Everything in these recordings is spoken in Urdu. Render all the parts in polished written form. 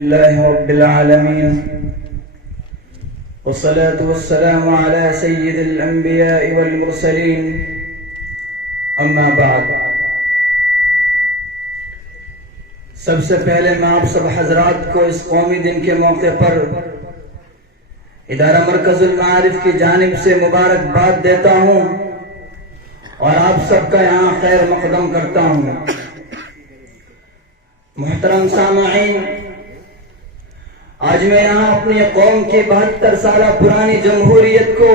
لله رب العالمين والصلاة والسلام على سيد الأنبياء والمرسلين اما بعد. سب سے پہلے میں آپ سب حضرات کو اس قومی دن کے موقع پر ادارہ مرکز المعارف کی جانب سے مبارکباد دیتا ہوں اور آپ سب کا یہاں خیر مقدم کرتا ہوں. محترم سامعین، آج میں یہاں اپنی قوم کی 72 سالہ پرانی جمہوریت کو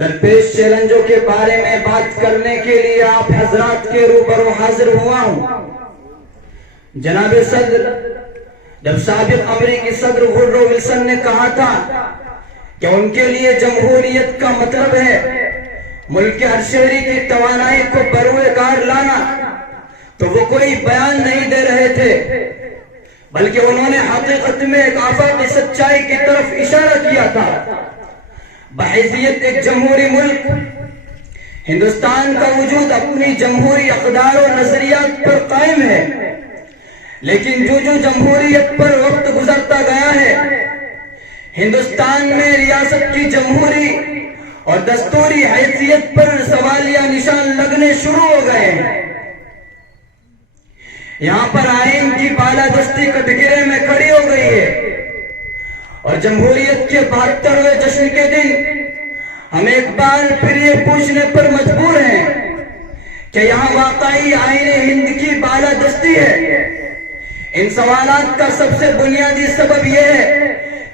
درپیش چیلنجوں کے بارے میں بات کرنے کے لیے آپ حضرات کے روبرو حاضر ہوا ہوں. جناب صدر، جب سابق امریکی صدر وڈرو ولسن نے کہا تھا کہ ان کے لیے جمہوریت کا مطلب ہے ملک کے ہر شہری کی توانائی کو بروئے کار لانا، تو وہ کوئی بیان نہیں دے رہے تھے، بلکہ انہوں نے حقیقت میں ایک آفاقی سچائی کی طرف اشارہ کیا تھا. بحیثیت ایک جمہوری ملک، ہندوستان کا وجود اپنی جمہوری اقدار و نظریات پر قائم ہے، لیکن جو جمہوریت پر وقت گزرتا گیا ہے، ہندوستان میں ریاست کی جمہوری اور دستوری حیثیت پر سوالیہ نشان لگنے شروع ہو گئے ہیں. یہاں پر آئین کی بالادستی کٹگرے میں کھڑی ہو گئی ہے، اور جمہوریت کے 72ویں جشن کے دن ہم ایک بار پھر یہ پوچھنے پر مجبور ہیں کہ یہاں واقعی آئین ہند کی بالادستی ہے. ان سوالات کا سب سے بنیادی سبب یہ ہے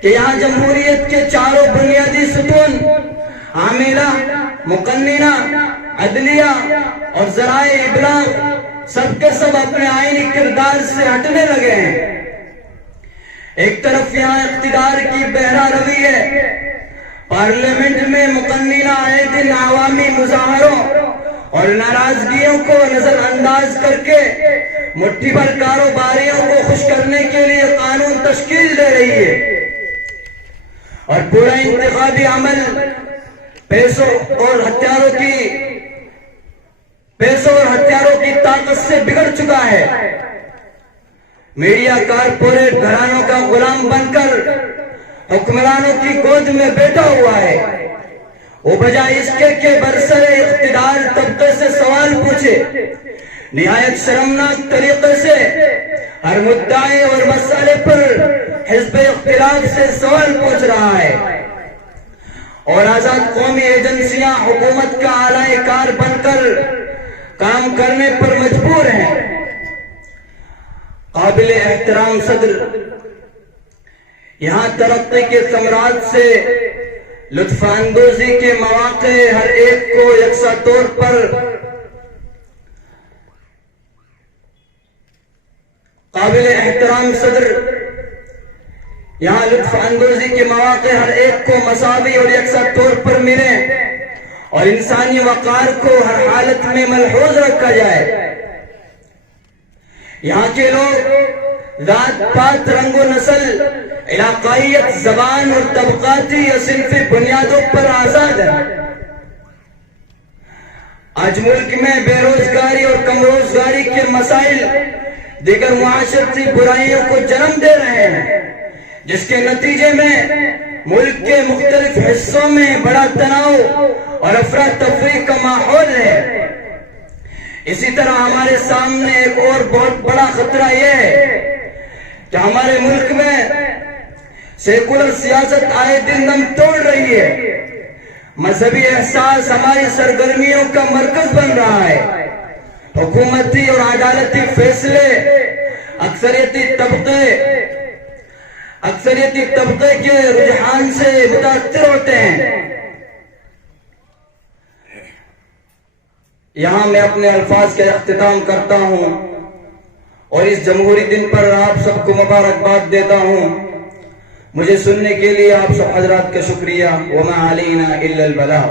کہ یہاں جمہوریت کے چاروں بنیادی ستون عاملہ، مقننہ، عدلیہ اور ذرائع ابلاغ سب کے سب اپنے آئینی کردار سے ہٹنے لگے ہیں. ایک طرف یہاں اقتدار کی بہرا روی ہے، پارلیمنٹ میں مقننہ آئے دن عوامی مظاہروں اور ناراضگیوں کو نظر انداز کر کے مٹھی بھر کاروباریوں کو خوش کرنے کے لیے قانون تشکیل دے رہی ہے، اور پورا انتخابی عمل پیسوں اور ہتھیاروں کی طاقت سے بگڑ چکا ہے. میڈیا کارپوریٹ گھرانوں کا غلام بن کر حکمرانوں کی گود میں بیٹھا ہوا ہے. وہ بجائے اس کے کہ برسر اقتدار طبقے سے سوال پوچھے، نہایت شرمناک طریقے سے ہر مدعے اور مسئلے پر حزب اختلاف سے سوال پوچھ رہا ہے، اور آزاد قومی ایجنسیاں حکومت کا اعلی کار بن کر کام کرنے پر مجبور ہیں. قابل احترام صدر، یہاں ترقی کے ثمرات سے لطف اندوزی کے مواقع ہر ایک کو یکساں طور پر قابل احترام صدر، یہاں لطف اندوزی کے مواقع ہر ایک کو مساوی اور یکساں طور پر ملیں اور انسانی وقار کو ہر حالت میں ملحوظ رکھا جائے. یہاں کے لوگ ذات پات، رنگ و نسل، علاقائیت، زبان اور طبقاتی یا صنفی بنیادوں پر آزاد ہیں. آج ملک میں بے روزگاری اور کم روزگاری کے مسائل دیگر معاشرتی برائیوں کو جنم دے رہے ہیں، جس کے نتیجے میں ملک کے مختلف حصوں میں بڑا تناؤ اور افراتفری کا ماحول ہے. اسی طرح ہمارے سامنے ایک اور بہت بڑا خطرہ یہ ہے کہ ہمارے ملک میں سیکولر سیاست آئے دن دم توڑ رہی ہے. مذہبی احساس ہماری سرگرمیوں کا مرکز بن رہا ہے. حکومتی اور عدالتی فیصلے اکثریتی طبقے کے رجحان سے متاثر ہوتے ہیں. یہاں میں اپنے الفاظ کا اختتام کرتا ہوں اور اس جمہوری دن پر آپ سب کو مبارکباد دیتا ہوں. مجھے سننے کے لیے آپ سب حضرات کا شکریہ. وما علینا الا البلاغ.